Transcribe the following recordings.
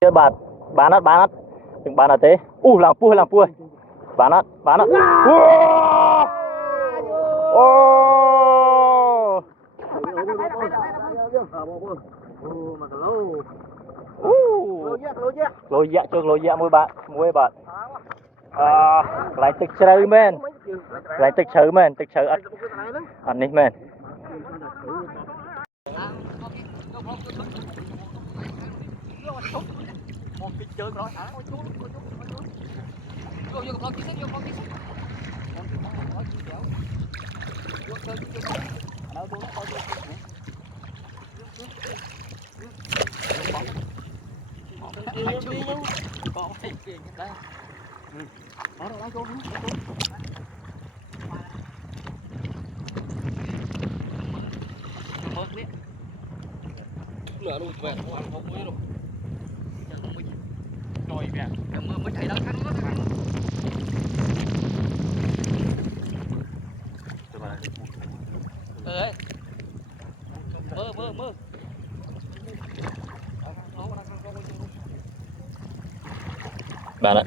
Chưa bạt bán ắt đừng bán là thế làm pui bán ắt lôi dạ môi bạn lại tích chơi men tích chơi ăn đi men một cái chơi rồi hả? Vô con kia vô con kia. Vô chơi đâu tôi nó coi vô. Con thấy kìa đây. Ở đâu cô. Mớt biết. Lửa luôn về không muối đâu. Rồi kìa, mới chạy đâu thắng nó. Ơi. Mơ. Bạn ơi.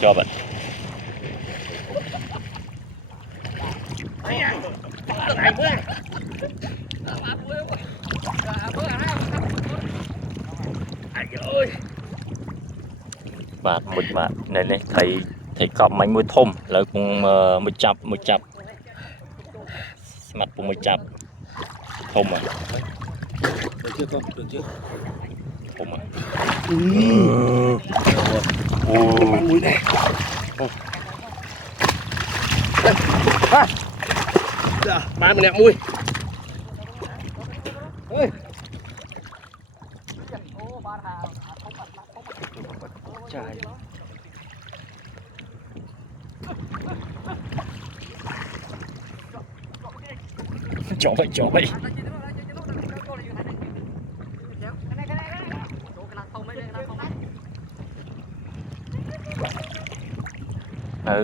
Cho bạn. Bạn một bạn này này thấy cọp máy môi thôm là cùng một chập mặt cùng một chập thôm à được chưa thôm à mũi này ba mình nè mũi trời chó vậy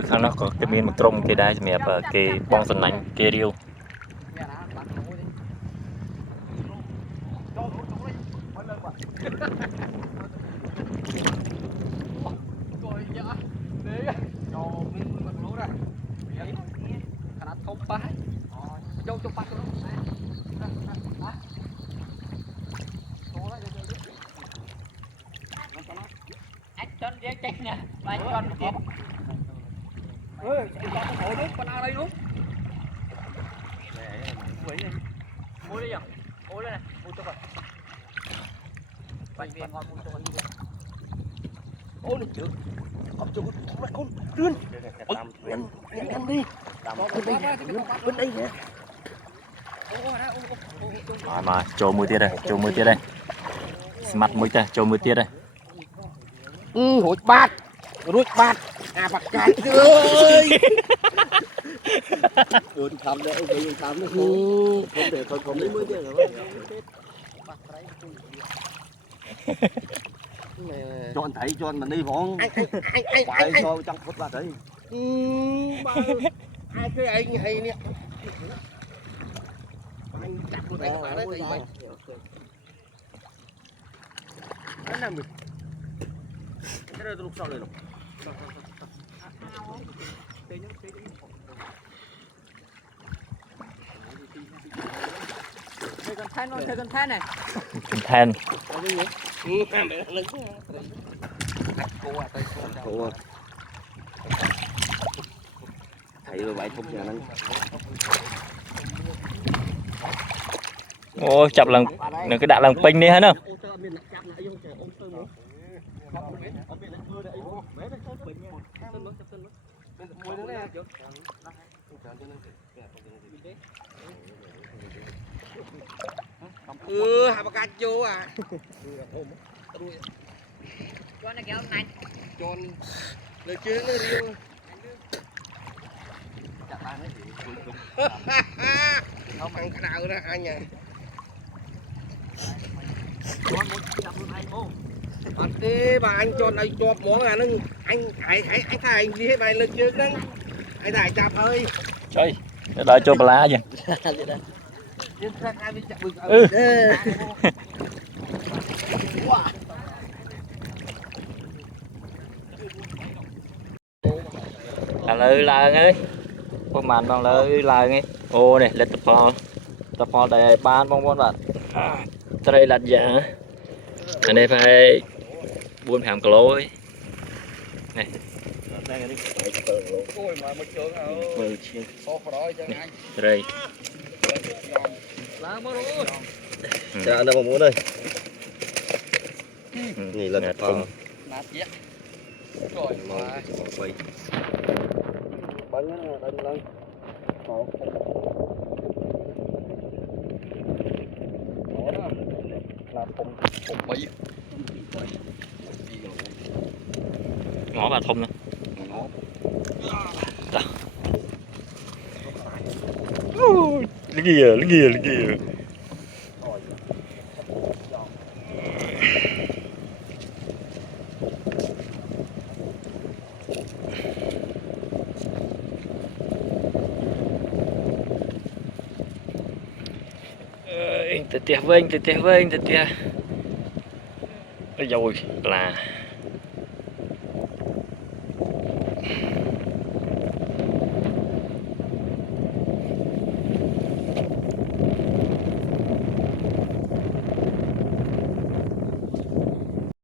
khang nó có cái miếng một trông cái đá mẹp cái bong sần nánh cái riêu chân dễ chết nè, vài con kịp. Con nước, con ao đây đúng. Mua đi nhỉ? Mua đây này, mua cho con. Vài viên ngon mua cho con đi. Ôi này chưa. Cầm cho con lươn. Nhanh đi. Bên đây nè. Rồi mà trâu mưa tiết đây. Mặt mũi ta, trâu mưa tiết đây. Hụt bát bạc cạn ơi thầm đấy ông phải thầm đấy không để còn lấy mới tiền rồi chọn thấy chọn mình đi phong phải cho trong phút ba thấy hai cái anh hay nè anh chặt một tay các bạn đấy tại vì cái này mình cái này tôi sau này rồi Chơi con than này. Than. thấy rồi vậy không nhà năng. Ôi chập lần cái đạn lần pin đi hả nó. Hai bác cá chô à. Cho này kéo này. Cho lời chứ nó riêu. Không ăn cái nào đó anh à. thế mà anh cho này cho món à nâng anh thả anh đi hết bài lên trước nâng anh thả chạp hơi Trời, cái đợi cho bà lá gì. Ừ. Là ơi. Con màn bằng là nghe. Ô này, lên tập phò để bán bông bông bạn. Đây là giả. Anh đây phải 4-5 kg ấy. Này. ôi mà mất trơn hả ơi có đó cho anh Đây. lá mất rồi Dạ đâu mà muốn đây. Nhìn là Ngạt to. cùng. nát chết rồi mà Quay. bắn đánh lên đó là cùng bị Ngõ bà thùng nữa. Lên kìa. Tê tê với anh. Ôi dồi là